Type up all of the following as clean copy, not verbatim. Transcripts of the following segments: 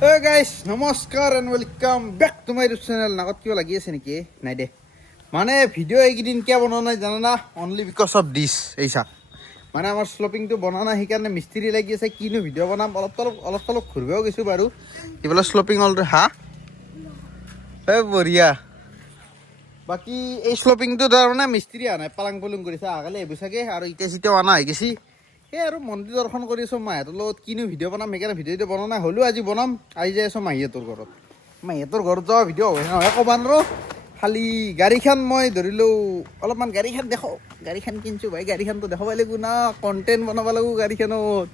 Hey guys, নমস্কাৰ and welcome back to my YouTube channel. নাকত কিবা লাগি আছে নেকি? নাই দে। মানে ভিডিও এইকেইদিন কিয় বনোৱা নাই জানা না? Only because of this. এইছা। মানে আমাৰ স্লোপিংটো বনোৱা নাই সেইকাৰণে মিস্ত্ৰী লাগি আছে কিনো ভিডিও বনাম অলপ চলপ ঘূৰিবও গৈছোঁ বাৰু। এইফালে স্লোপিং অলৰেডি হা? বঢ়িয়া। বাকী এই স্লোপিংটো তাৰমানে মিস্ত্ৰী অহা নাই পালাং পলুং কৰিছে আগালে আহিব চাগে আৰু ইটা চিটাও অনা হৈ গৈছি। সেই আৰু মন্দিৰ দৰ্শন কৰি আছোঁ মাহঁতৰ লগত কিনো ভিডিঅ' বনাম সেইকাৰণে ভিডিঅ'টো বনোৱা নাই হ'লেও আজি বনাম। আহি যাই আছোঁ মাহীহঁতৰ ঘৰত। মাহীহঁতৰ ঘৰত যোৱা ভিডিঅ' হয় নহয় ক'বা নোৱাৰোঁ। খালি গাড়ীখন মই ধৰিলোঁ অলপমান গাড়ীখন দেখো গাড়ীখন কিনিছোঁ ভাই গাড়ীখনটো দেখাব লাগিব না কণ্টেণ্ট বনাব লাগিব গাড়ীখনত।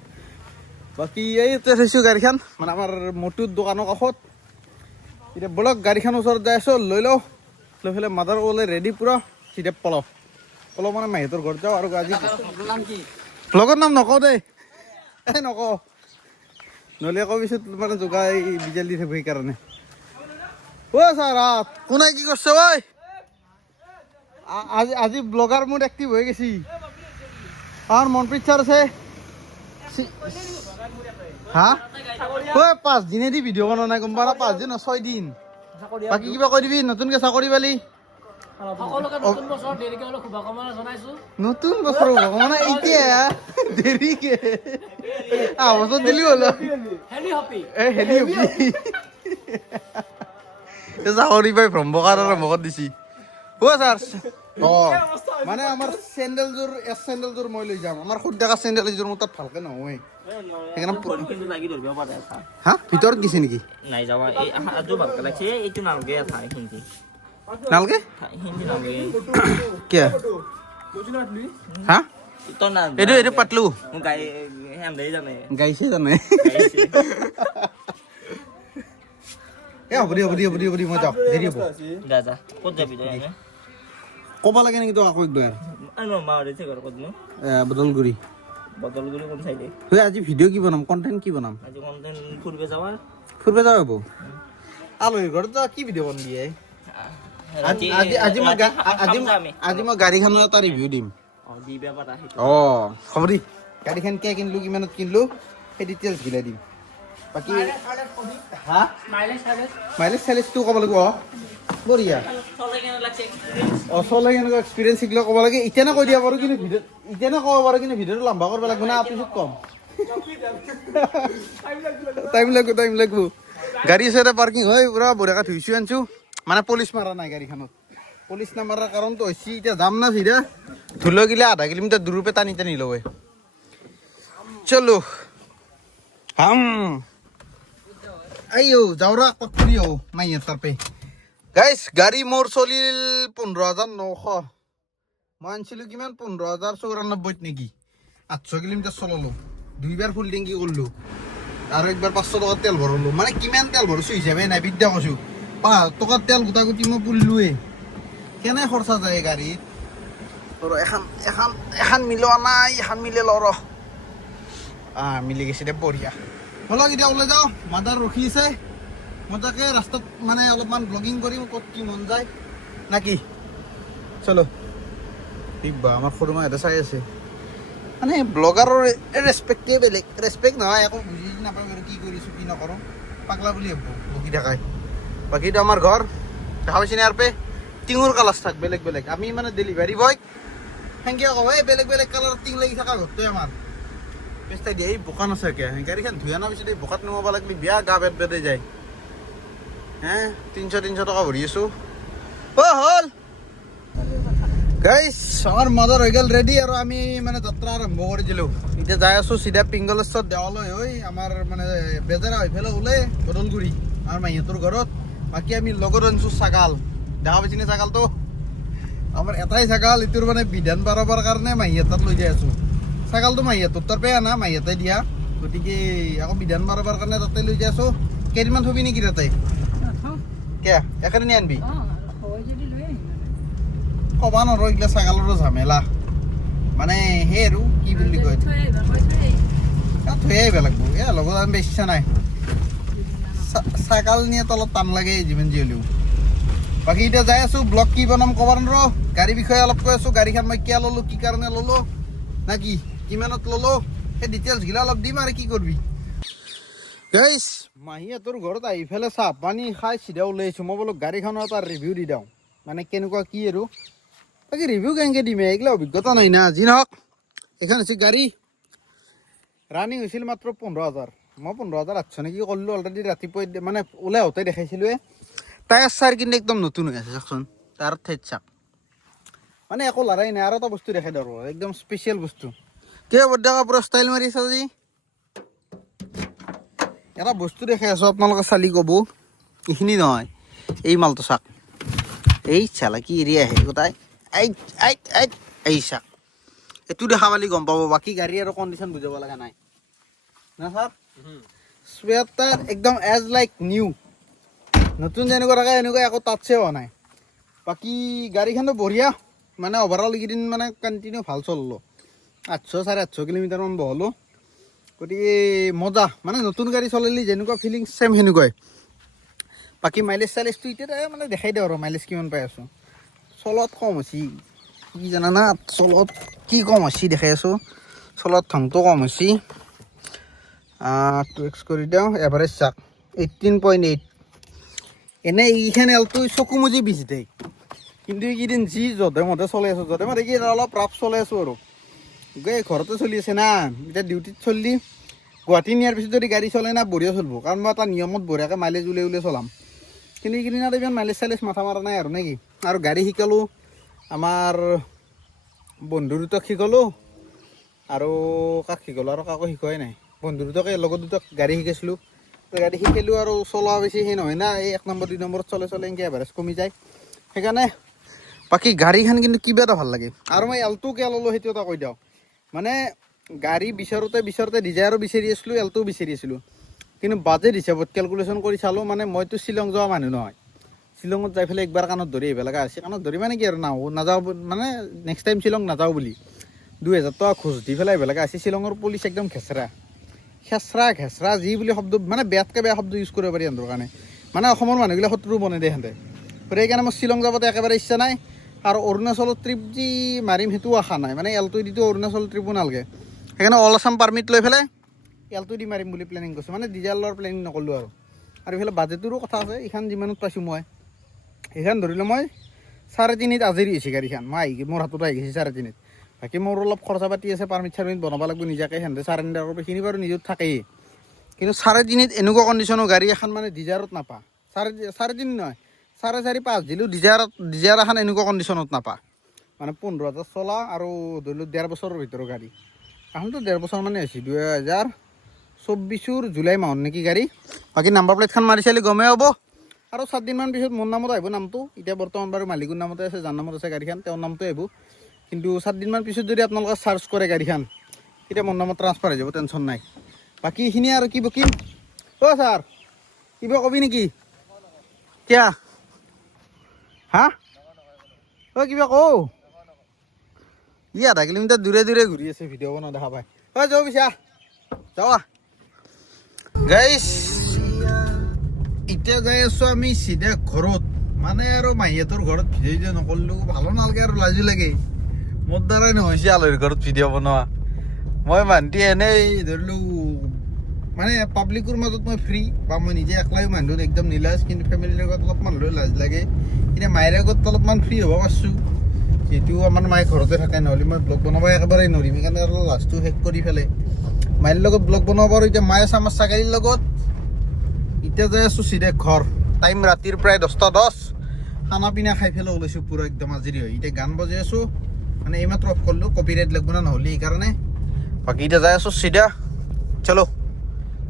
বাকী এইতে থৈছোঁ গাড়ীখন মানে আমাৰ মটুৰ দোকানৰ কাষত। এতিয়া ব'লক গাড়ীখনৰ ওচৰত যাই আছোঁ লৈ লওঁ লৈ পেলাই মাদাৰ ওলাই ৰেডি পূৰা চিধা পলাওঁ মানে মাহীহঁতৰ ঘৰত যাওঁ আৰু আজি ব্লগৰ নাম নকওঁ দেই এই নকওঁ নহ'লে আকৌ পিছত মানে জোগাই বিজাল দি থাকিব সেইকাৰণে। অ' ছাৰ কোনে কি কৰিছে ঐ আজি ব্লগাৰ মোৰ এক্টিভ হৈ গৈছি। আমাৰ মনপ্ৰীত ছাৰ আছে হা ঐ 5 দিনেদি ভিডিঅ' বনোৱা নাই গম পালা 5 দিন 6 দিন। বাকী কিবা কৈ দিবি নতুনকৈ চাকৰি পালি নতুন বছৰ মানে এতিয়া দেৰিকে বছৰ দিলি হ'ল চাকৰি পাই ভ্ৰম্ভকাৰ আৰম্ভ কৰি দিছি। অ' ছাৰ অঁ মানে আমাৰ চেণ্ডেলযোৰ চেণ্ডেলযোৰ মই লৈ যাম আমাৰ খুদ ডেকা চেণ্ডেল এযোৰ মোৰ তাত ভালকৈ নহয় সেইকাৰণে হা ভিতৰত দিছে নেকি নাই যাবা এই আজু ভালকে লাগছে এইটো নালগে আছে হিন্দি নালগে হিন্দি নালগে কে হা তো না এইটো পাতলো গাই হেম দেই জানে গাইছে জানে হ'ব দি মই যাওঁ দেৰি হ'ব যা যা ক'ত যাবি তই এনে ক'ব লাগে নেকি তোক আকৌ একবাৰ আনো মা দিছে ঘৰ ক'ত নো বদলগুৰি কোন চাইডে হয় আজি ভিডিঅ' কি বনাম কণ্টেণ্ট কি বনাম আজি কন্টেন্ট ফুৰিব যাবা যাব হ'ব আলহীৰ ঘৰত যোৱা কি ভিডিঅ' বনাবি আজি মই গাড়ীখনৰ এটা ৰিভিউ দিম হ'ব দি গাড়ীখন কিয় কিনিলোঁ কিমানত কিনিলোঁ সেই ডিটেইলছ বিলাই দিম বাকী হা মাইলেজ চাইলেজটো ক'ব লাগিব বঢ়িয়া চলে কেনেকুৱা এক্সপিৰিয়েঞ্চ শিকিলে ক'ব লাগে ইতিয়ানে কৈ দিয়া পাৰোঁ কিন্তু ভিডিঅ' ইতিয়ানে ক'ব পাৰোঁ কিন্তু ভিডিঅ'টো লম্বা কৰিব লাগিব না পিছত কম টাইম লাগিব গাড়ী চাইডে পাৰ্কিং হয় পূৰা বঢ়িয়াকৈ ধুইছোঁ আনিছোঁ মানে পলিচ মাৰা নাই গাড়ীখনত পলিচ নামাৰাৰ কাৰণটো হৈছে এতিয়া যাম না চিধা ধুলো গিলে আধা কিলোমিটাৰ দূৰৰ পৰা টানি লয় চলো আইও যাওৰা কটুৰিও মাইয়াৰ তাৰপে গাইছ গাড়ী মোৰ চলিল 15,900 মই আনিছিলোঁ কিমান 15,094 নেকি 800 কিলোমিটাৰ চলালোঁ দুইবাৰ ফুল টেংকি কৰিলোঁ আৰু একবাৰ 500 টকাৰ তেল ভৰালোঁ মানে কিমান তেল ভৰাইছোঁ হিচাপে নাই বিদ্যা কৈছোঁ 5,000 টকাৰ তেল গোটাগুটি মই পুৰিলোৱে কেনে খৰচা যায় গাড়ীত তোৰ এখন মিলোৱা নাই এখন মিলে লৰ মিলি গৈছে দে বঢ়িয়া ব'লক এতিয়া ওলাই যাওঁ মাদাৰ ৰখি আছে মই তাকে ৰাস্তাত মানে অলপমান ব্লগিং কৰিম ক'ত কি মন যায় নাকি চলো বা আমাৰ সৰু মাহঁতে চাই আছে মানে ব্লগাৰৰ ৰেচপেক্টে বেলেগ ৰেচপেক্ট নহয় একো বুজি নাপাওঁ আৰু কি কৰিছোঁ কি নকৰোঁ পাগলা বুলি ভাবো বকি থাকাই বাকীটো আমাৰ ঘৰ দেখা পাইছে নে ইয়াৰ পে টিঙৰ কালাৰ থাক বেলেগ আমি মানে ডেলিভাৰী বয় সেনেকৈ কওঁ এই বেলেগ কালাৰৰ টিং লাগি থকা ঘৰটোৱে আমাৰ পেষ্টাই দিয়ে এই বোকান আছে কিয় গাড়ীখন ধুই অনাৰ পিছত এই বোকাত নমাব লাগিলে বেয়া গা বেদে যায় 300 টকা ভৰি আছোঁ হ'ল গাইছ আমাৰ মাদাৰ হৈ গ'ল ৰেডি আৰু আমি মানে যাত্ৰা আৰম্ভ কৰি দিলোঁ এতিয়া যাই আছোঁ চিধা পিংগলেশ্বৰ দেৱালয় হৈ আমাৰ মানে বেজেৰা হৈ পেলাই ওলাই বদলগুৰি আমাৰ মাহীহঁতৰ ঘৰত বাকী আমি লগত আনিছোঁ ছাগাল দেখা পাইছেনে ছাগালটো আমাৰ এটাই ছাগাল এইটোৰ মানে বিধান বাঢ়াবৰ কাৰণে মাহীহঁতত লৈ যাই আছোঁ ছাগালটো মাহীহঁতৰ তাৰ পৰা আনা মাহীহঁতে দিয়া গতিকে আকৌ বিধান বাঢ়াবৰ কাৰণে তাতে লৈ যাই আছোঁ কেইদিনমান থবি নেকি তাতে কিয় একেদিনে আনবি ক'বা নোৱাৰোঁ এইগিলা ছাগালৰো ঝামেলা মানে সেই আৰু কি বুলি কয় থৈ আহিব লাগিব লগত আনিব ইচ্ছা নাই ছাগাল নিয়ে তলত টান লাগে যিমান যি হ'লেও বাকী এতিয়া যাই আছোঁ ব্লগ কি বনাম ক'ব নোৱাৰোঁ গাড়ী বিষয়ে অলপ কৈ আছোঁ গাড়ীখন মই কিয় ল'লোঁ কি কাৰণে ল'লোঁ না কি কিমানত ল'লোঁ সেই ডিটেইলছগিলা অলপ দিম আৰু কি কৰিবি গাইছ মাহীহঁতৰ ঘৰত আহি পেলাই চাহ পানী খাই চিধা ওলাইছোঁ মই বোলো গাড়ীখনৰ এটা ৰিভিউ দি দিওঁ মানে কেনেকুৱা কি আৰু বাকী ৰিভিউ কেনেকৈ দিম এইগিলা অভিজ্ঞতা নাই না যি নহওক এইখন হৈছে গাড়ী ৰানিং হৈছিল মাত্ৰ 15,000 মই 15,800 নেকি কৰিলোঁ অলৰেডি ৰাতিপুৱাই মানে ওলাই আহোঁতে দেখাইছিলোঁ টায়াৰ চাৰ কিন্তু একদম নতুন হৈ আছে চাওকচোন তাৰ ঠাইত চাওক মানে একো লৰাই নাই আৰু এটা বস্তু দেখাই দিওঁ একদম স্পেচিয়েল বস্তু কিয় বৰ্ডা পুৰা ষ্টাইল মাৰি আছে আজি এটা বস্তু দেখাই আছোঁ আপোনালোকে চালি ক'ব এইখিনি নহয় এই মালটো চাওক এই চালা কি এৰিয়া আহে গোটাই এই চাওক এইটো দেখা পালি গম পাব বাকী গাড়ী আৰু কণ্ডিশ্যন বুজাব লগা নাই না ছাৰ স্পেয়াৰ একদম এজ লাইক নিউ নতুন যেনেকুৱা থাকে এনেকুৱা একো টাচে হোৱা নাই বাকী গাড়ীখনটো বঢ়িয়া মানে অভাৰঅল এইকেইদিন মানে কণ্টিনিউ ভাল চলিলোঁ 800-850 কিলোমিটাৰমান বহলোঁ গতিকে মজা মানে নতুন গাড়ী চলালি যেনেকুৱা ফিলিং ছেম সেনেকুৱাই বাকী মাইলেজ চাইলেজটো এতিয়া মানে দেখাই দিওঁ আৰু মাইলেজ কিমান পাই আছোঁ চলত কম হৈছে কি জানানা চলত কি কম হৈছে দেখাই আছোঁ চলত ধংটো কম হৈছে 2x কৰি দিওঁ এভাৰেজ চাক 18.8 এনেই এইখান এলটো চকু মুজি বিচি দেই কিন্তু এইকেইদিন যি যধে মধে চলাই আছোঁ যধে মধে এইকেইদিন অলপ ৰাফ চলাই আছোঁ আৰু এই ঘৰতে চলি আছে না এতিয়া ডিউটিত চলি গুৱাহাটী নিয়াৰ পিছত যদি গাড়ী চলাই না বঢ়িয়া চলিব কাৰণ মই এটা নিয়মত বঢ়িয়াকৈ মাইলেজ উলিয়াই চলাম কিন্তু এইকেইদিন আৰু ইমান মাইলেজ চাইলেজ মাথা মাৰা নাই আৰু নেকি আৰু গাড়ী শিকালোঁ আমাৰ বন্ধু দুটাক শিকালোঁ আৰু কাক শিকালোঁ আৰু কাকো শিকোৱাই নাই বন্ধু দুটাকে লগত দুটাক গাড়ী শিকাইছিলোঁ গাড়ী শিকালোঁ আৰু চলোৱা বেছি সেই নহয় না এই 1 নম্বৰ 2 নম্বৰত চলাই এনেকৈ এভাৰেজ কমি যায় সেইকাৰণে বাকী গাড়ীখন কিন্তু কিবা এটা ভাল লাগে আৰু মই এলটো কিয় ল'লোঁ সেইটো এটা কৈ দিওঁ মানে গাড়ী বিচাৰোঁতে ডিজায়াৰো বিচাৰি আছিলোঁ এলটোও বিচাৰি আছিলোঁ কিন্তু বাজেট হিচাপত কেলকুলেশ্যন কৰি চালোঁ মানে মইতো শ্বিলং যোৱা মানুহ নহয় শ্বিলঙত যাই পেলাই একবাৰ কাণত ধৰি আহিব লগা হৈছে কাণত ধৰি মানে কি আৰু নাযাওঁ মানে নেক্সট টাইম শ্বিলং নাযাওঁ বুলি 2,000 টকা খোজ দি পেলাই আহিব লগা হৈছে শ্বিলঙৰ পুলিচ একদম খেচৰা যি বুলি শব্দ মানে বেয়াতকৈ বেয়া শব্দ ইউজ কৰিব পাৰি সিহঁতৰ কাৰণে মানে অসমৰ মানুহবিলাক শত্ৰু বনাই দিয়ে সিহঁতে সেইকাৰণে মই শ্বিলং যাবতে একেবাৰে ইচ্ছা নাই আৰু অৰুণাচলৰ ট্ৰিপ যি মাৰিম সেইটো আশা নাই মানে এলটো দিটো অৰুণাচল ট্ৰিপো নালাগে সেইকাৰণে অল আছাম পাৰ্মিট লৈ পেলাই এলটো দি মাৰিম বুলি প্লেনিং কৰিছোঁ মানে ডিজেলৰ প্লেনিং নকৰিলোঁ আৰু এইফালে বাজেটৰো কথা আছে এইখন যিমানত পাইছোঁ মই সেইখন ধৰিলোঁ মই 3.5 আজৰি হৈছে গাড়ীখন মই আহি মোৰ হাতত আহি গৈছে 3.5 বাকী মোৰ অলপ খৰচা পাতি আছে পাৰ্মিট চাৰ্মিট বনাব লাগিব নিজাকৈ সিহঁতে চাৰেণ্ডাৰ কৰিব সেইখিনি বাৰু নিজত থাকেই কিন্তু 3.5 এনেকুৱা কণ্ডিশ্যনৰ গাড়ী এখন মানে ডিজায়াৰত নাপা 3.5 নহয় 4.5 দিলোঁ ডিজায়াৰ এখন এনেকুৱা কণ্ডিশ্যনত নাপা মানে 15,000 চলা আৰু ধৰি লওক 1.5 বছৰৰ ভিতৰৰ গাড়ী এখনতো 1.5 বছৰ মানে হৈছে 2024 জুলাই মাহত নেকি গাড়ী বাকী নাম্বাৰ প্লেটখন মাৰি চালি গমেই হ'ব আৰু 7 দিনমান পিছত মোৰ নামত আহিব নামটো এতিয়া বৰ্তমান বাৰু মালিকৰ নামতে আছে যাৰ নামত আছে গাড়ীখন তেওঁৰ নামটো আহিব কিন্তু 7 দিনমান পিছত যদি আপোনালোকে চাৰ্চ কৰে গাড়ীখন তেতিয়া মোৰ নামত ট্ৰান্সফাৰ হৈ যাব টেনশ্যন নাই বাকী এইখিনি আৰু কি বকিম ছাৰ কিবা কবি নেকি কিয়া হা কিবা কওঁ ই 0.5 কিলোমিটাৰ দূৰে ঘূৰি আছে ভিডিঅ' বনাই দেখা পাই যাওঁ পিছা যাৱা গাইছ এতিয়া যাই আছোঁ আমি চিধা ঘৰত মানে আৰু মাহীহঁতৰ ঘৰত ভিডিঅ' নকৰিলোঁ ভালো নালাগে আৰু লাজো লাগে মোৰ দ্বাৰাই নহৈছে আলহীৰ ঘৰত ভিডিঅ' বনোৱা মই মানুহটি এনেই ধৰিলোঁ মানে পাব্লিকৰ মাজত মই ফ্ৰী বা মই নিজে একলাই মানুহ একদম নিলাজ কিন্তু ফেমিলিৰ লগত অলপমান হ'লেও লাজ লাগে এতিয়া মায়েৰ আগত অলপমান ফ্ৰী হ'ব পাৰিছোঁ যিহেতু আমাৰ মায়ে ঘৰতে থাকে নহ'লে মই ব্লগ বনাব একেবাৰে নোৱাৰিম সেইকাৰণে আৰু লাজটো শেষ কৰি পেলাই মায়েৰ লগত ব্লগ বনাব পাৰোঁ এতিয়া মায়ে আছে আমাৰ ছাগাৰীৰ লগত এতিয়া যাই আছোঁ চিধা ঘৰ টাইম ৰাতিৰ প্ৰায় 10:10 খানা পিনা খাই পেলাই ওলাইছোঁ পূৰা একদম আজৰি হৈ এতিয়া গান বজাই আছোঁ মানে এইমাত্ৰ অফ কৰিলোঁ কপিৰাইট লাগব না নহ'লে সেইকাৰণে বাকী এতিয়া যাই আছোঁ চিধা চলো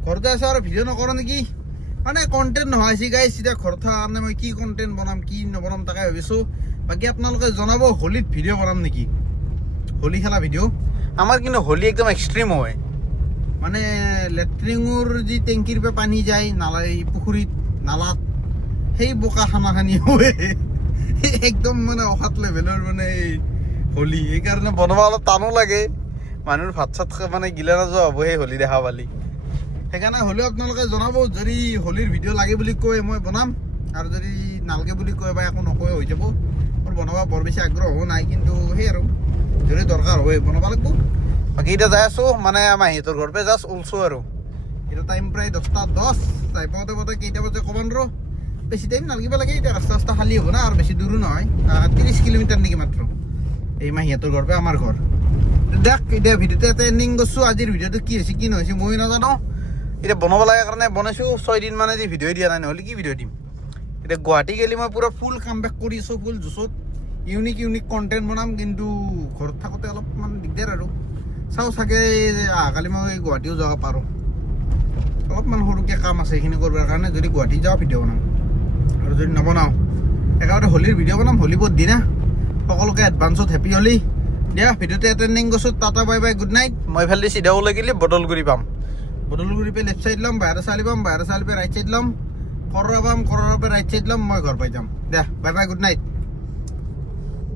ঘৰতে আছে আৰু ভিডিঅ' নকৰোঁ নেকি মানে কণ্টেণ্ট নহয় হৈছে গাইছ চিধা ঘৰত থকা কাৰণে মই কি কণ্টেণ্ট বনাম কি নবনাম তাকে ভাবিছোঁ বাকী আপোনালোকে জনাব হোলীত ভিডিঅ' বনাম নেকি হোলী খেলা ভিডিঅ' আমাৰ কিন্তু হোলী একদম এক্সট্ৰিম হয় মানে লেট্ৰিনৰ যি টেংকিৰ পৰা পানী যায় নালা পুখুৰীত নালাত সেই বোকা খানাখানি হয় একদম মানে অসাত লেভেলৰ মানে হোলী সেইকাৰণে বনাব অলপ টানো লাগে মানুহৰ ভাত চাত মানে গিলা নাযোৱা হ'ব সেই হোলী দেখা পালি সেইকাৰণে হ'লেও আপোনালোকে জনাব যদি হোলীৰ ভিডিঅ' লাগে বুলি কয় মই বনাম আৰু যদি নালাগে বুলি কয় বা একো নকয় হৈ যাব মোৰ বনাব বৰ বেছি আগ্ৰহ নাই কিন্তু সেই আৰু যদি দৰকাৰ হয় বনাব লাগিব বাকী এতিয়া যাই আছোঁ মানে মাহীহঁতৰ ঘৰৰ পৰা জাষ্ট ওলছোঁ আৰু এতিয়া টাইম প্ৰায় 10:10 যাই পাওঁতে পাওঁতে কেইটা বাজে ক'ব নোৱাৰো বেছি টাইম নালাগিব লাগে এতিয়া ৰাস্তা খালী হ'ব না আৰু বেছি দূৰো নহয় 30 কিলোমিটাৰ নেকি মাত্ৰ এই মাহীহঁতৰ ঘৰ পৰা আমাৰ ঘৰ দেখ এতিয়া ভিডিঅ'টো এটা এণ্ডিং কৰিছোঁ আজিৰ ভিডিঅ'টো কি হৈছে কি নহৈছে মই নাজানো এতিয়া বনাব লাগে কাৰণে বনাইছোঁ 6 দিন মানে ভিডিঅ' দিয়া নাই নহ'লে কি ভিডিঅ' দিম এতিয়া গুৱাহাটী গেলি মই পুৰা ফুল কাম বেক কৰি আছোঁ ফুল জোচত ইউনিক কণ্টেণ্ট বনাম কিন্তু ঘৰত থাকোঁতে অলপমান দিগদাৰ আৰু চাওঁ চাগে অহাকালি মই গুৱাহাটীও যাব পাৰোঁ অলপমান সৰুকৈ কাম আছে সেইখিনি কৰিবৰ কাৰণে যদি গুৱাহাটী যাওঁ ভিডিঅ' বনাম আৰু যদি নবনাওঁ একেবাৰে হোলীৰ ভিডিঅ' বনাম হোলী বহুত দিনা সকলোকে এডভান্সত হেপী হোলী দিয়া ভিডিঅ'টো এটেণ্ডিং কৰিছোঁ tata bye bye good night মই এইফালে চিধা ওলাই গ'লে বদলগুৰি পাম বদলগুৰি পৰা লেফ্ট চাইড ল'ম বাহিৰৰ চালি পাম বাহিৰৰ চালি পৰা ৰাইট চাইড ল'ম কৰৰা পাম কৰৰাৰ পৰা ৰাইট চাইড ল'ম মই ঘৰ পাই যাম দিয়া বাই বাই গুড নাইট